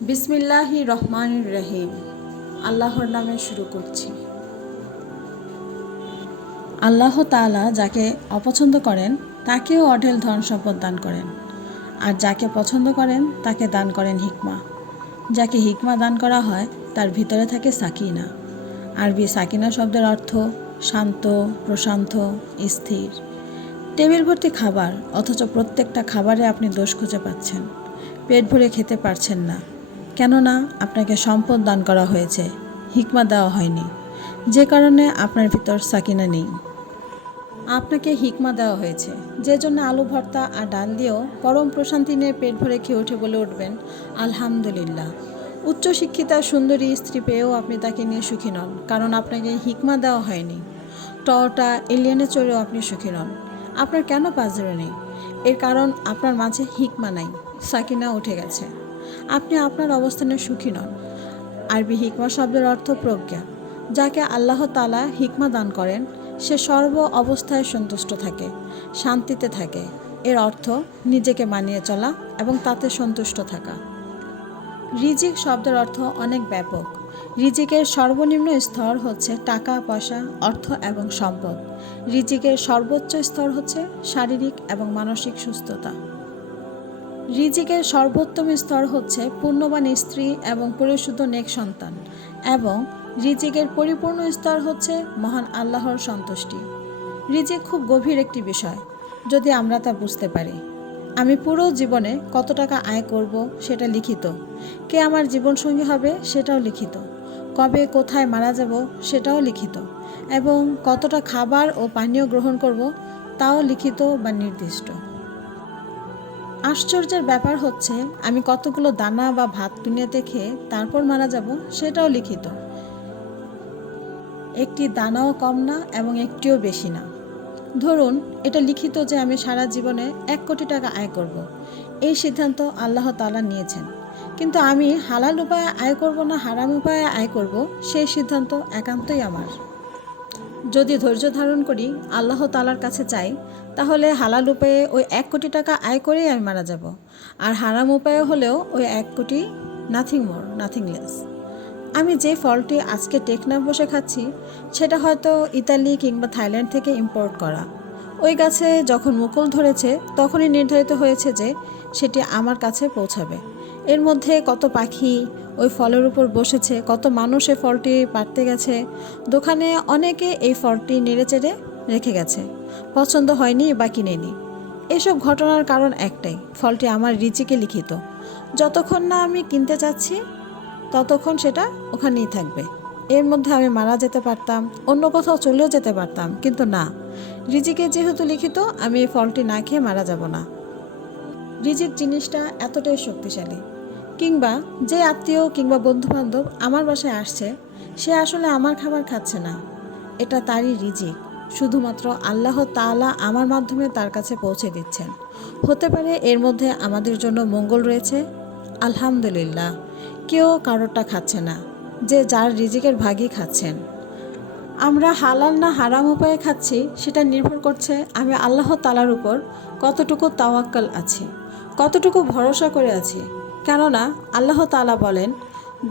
বিসমিল্লাহির রহমানির রহিম। আল্লাহর নামে শুরু করছি। আল্লাহ তাআলা যাকে অপছন্দ করেন তাকেও অঢেল ধন সম্পদ দান করেন, আর যাকে পছন্দ করেন তাকে দান করেন হিকমা। যাকে হিকমা দান করা হয় তার ভিতরে থাকে সাকিনা। আরবি সাকিনা শব্দের অর্থ শান্ত, প্রশান্ত, স্থির। টেবিল ভর্তি খাবার, অথচ প্রত্যেকটা খাবারে আপনি দোষ খুঁজে পাচ্ছেন। পেট ভরে খেতে পারছেন না, কেননা আপনাকে সম্পদ দান করা হয়েছে, হিকমা দেওয়া হয়নি, যে কারণে আপনার ভিতর সাকিনা নেই। আপনাকে হিকমা দেওয়া হয়েছে, যে জন্য আলু ভর্তা আর ডাল দিয়েও পরম প্রশান্তি নিয়ে পেট ভরে খেয়ে উঠে বলে উঠবেন আলহামদুলিল্লাহ। উচ্চশিক্ষিতা সুন্দরী স্ত্রী পেয়েও আপনি তাকে নিয়ে সুখী নন, কারণ আপনাকে হিকমা দেওয়া হয়নি। টটা এলিয়েনে চড়েও আপনি সুখী নন। আপনার কেন পাজরে নেই? এর কারণ আপনার মাঝে হিকমা নাই, সাকিনা উঠে গেছে। আপনি আপনার অবস্থানে সুখী নন। আরবি হিকমা শব্দের অর্থ প্রজ্ঞা। যাকে আল্লাহ তাআলা হিকমা দান করেন সে সর্ব অবস্থায় সন্তুষ্ট থাকে, শান্তিতে থাকে। এর অর্থ নিজেকে মানিয়ে চলা এবং তাতে সন্তুষ্ট থাকা। রিজিক শব্দের অর্থ অনেক ব্যাপক। রিজিকের সর্বনিম্ন স্তর হচ্ছে টাকা পয়সা, অর্থ এবং সম্পদ। রিজিকের সর্বোচ্চ স্তর হচ্ছে শারীরিক এবং মানসিক সুস্থতা। রিজিকের সর্বোত্তম স্তর হচ্ছে পূর্ণবান স্ত্রী এবং পরিশুদ্ধ নেক সন্তান, এবং রিজিকের পরিপূর্ণ স্তর হচ্ছে মহান আল্লাহর সন্তুষ্টি। রিজিক খুব গভীর একটি বিষয়, যদি আমরা তা বুঝতে পারি। আমি পুরো জীবনে কত টাকা আয় করব সেটা লিখিত, কে আমার জীবনসঙ্গী হবে সেটাও লিখিত, কবে কোথায় মারা যাব সেটাও লিখিত, এবং কতটা খাবার ও পানীয় গ্রহণ করব তাও লিখিত বা নির্দিষ্ট। আশ্চর্যের ব্যাপার হচ্ছে আমি কতগুলো দানা বা ভাত দুনিয়াতে খেয়ে তারপর মারা যাব সেটাও লিখিত। একটি দানাও কম না এবং একটিও বেশি না। ধরুন এটা লিখিত যে আমি সারা জীবনে 1 কোটি টাকা আয় করব। এই সিদ্ধান্ত আল্লাহ তাআলা নিয়েছেন, কিন্তু আমি হালাল উপায়ে আয় করব না হারাম উপায়ে আয় করব সেই সিদ্ধান্ত একান্তই আমার। যদি ধৈর্য ধারণ করি, আল্লাহ তাআলার কাছে চাই, তাহলে হালাল উপায়ে ওই 1 কোটি টাকা আয় করেই আমি মারা যাব, আর হারাম উপায়ে হলেও ওই 1 কোটি, নাথিং মোর নাথিং লেস। আমি যে ফলটি আজকে টেকনাফ বসে খাচ্ছি সেটা হয়তো ইতালি কিংবা থাইল্যান্ড থেকে ইম্পোর্ট করা। ওই গাছে যখন মুকুল ধরেছে তখনই নির্ধারিত হয়েছে যে সেটি আমার কাছে পৌঁছাবে। এর মধ্যে কত পাখি ওই ফলের উপর বসেছে, কত মানুষ এই ফলটি পাড়তে গেছে, দোকানে অনেকে এই ফলটি নেড়েচেড়ে রেখে গেছে, পছন্দ হয়নি বা কিনেনি। এসব ঘটনার কারণ একটাই, ফলটি আমার রিজিকে লিখিত। যতক্ষণ না আমি কিনতে চাচ্ছি ততক্ষণ সেটা ওখানেই থাকবে। এর মধ্যে আমি মারা যেতে পারতাম, অন্য কোথাও চলেও যেতে পারতাম, কিন্তু না, রিজিকে যেহেতু লিখিত আমি এই ফলটি না খেয়ে মারা যাব না। রিজিক জিনিসটা এতটাই শক্তিশালী। কিংবা যে আত্মীয় কিংবা বন্ধুবান্ধব আমার বাসায় আসছে সে আসলে আমার খাবার খাচ্ছে না, এটা তারই রিজিক, শুধুমাত্র আল্লাহ তাআলা আমার মাধ্যমে তার কাছে পৌঁছে দিচ্ছেন। হতে পারে এর মধ্যে আমাদের জন্য মঙ্গল রয়েছে, আলহামদুলিল্লাহ। কেউ কারোরটা খাচ্ছে না, যে যার রিজিকের ভাগই খাচ্ছেন। আমরা হালাল না হারাম উপায়ে খাচ্ছি সেটা নির্ভর করছে আমি আল্লাহ তাআলার উপর কতটুকু তাওয়াক্কাল আছি, কতটুকু ভরসা করে আছি। কেননা আল্লাহ তাআলা বলেন,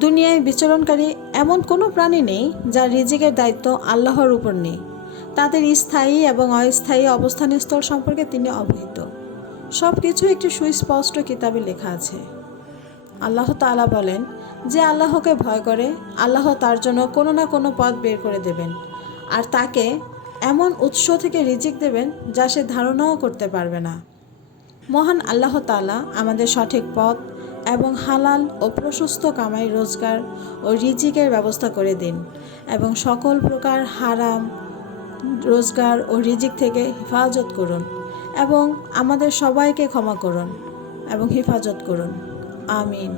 দুনিয়ায় বিচরণকারী এমন কোনো প্রাণী নেই যার রিজিকের দায়িত্ব আল্লাহর উপর নেই। তাদের স্থায়ী এবং অস্থায়ী অবস্থান স্থল সম্পর্কে তিনি অবহিত। সব কিছু একটি সুস্পষ্ট কিতাবে লেখা আছে। আল্লাহ তাআলা বলেন, যে আল্লাহকে ভয় করে আল্লাহ তার জন্য কোনো না কোনো পথ বের করে দেবেন, আর তাকে এমন উৎস থেকে রিজিক দেবেন যা সে ধারণাও করতে পারবে না। মহান আল্লাহ তাআলা আমাদের সঠিক পথ এবং হালাল ও প্রশস্ত কামাই রোজগার ও রিজিকের ব্যবস্থা করে দিন, এবং সকল প্রকার হারাম রোজগার ও রিজিক থেকে হেফাজত করুন, এবং আমাদের সবাইকে ক্ষমা করুন এবং হেফাজত করুন। আমিন।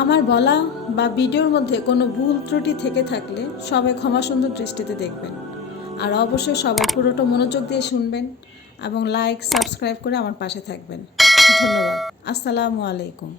আমার বলা বা ভিডিওর মধ্যে কোনো ভুল ত্রুটি থেকে থাকলে সবাই ক্ষমাসুন্দর দৃষ্টিতে দেখবেন, আর অবশ্যই সবাই পুরোটা মনোযোগ দিয়ে শুনবেন এবং লাইক সাবস্ক্রাইব করে আমার পাশে থাকবেন। ধন্যবাদ। আসসালামু আলাইকুম।